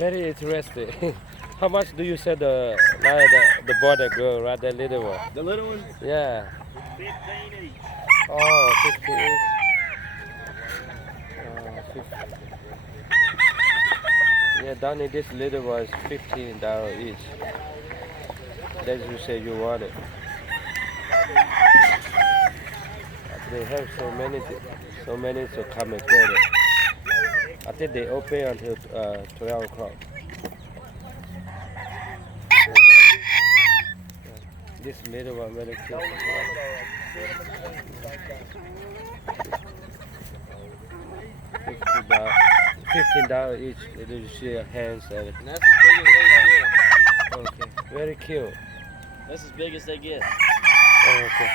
Very interesting. How much do you sell the border girl, right? The little one. The little ones? Yeah. 15 each. Oh, 15. 50. Yeah, Donnie, this little one is $15 each. That you say you want it. They have so many to come and get it. I think they open until 12 o'clock. This little one very cute. $15. $15 each. Did you see your hands and And that's as big as they get. okay. Very cute. That's as big as they get. Okay.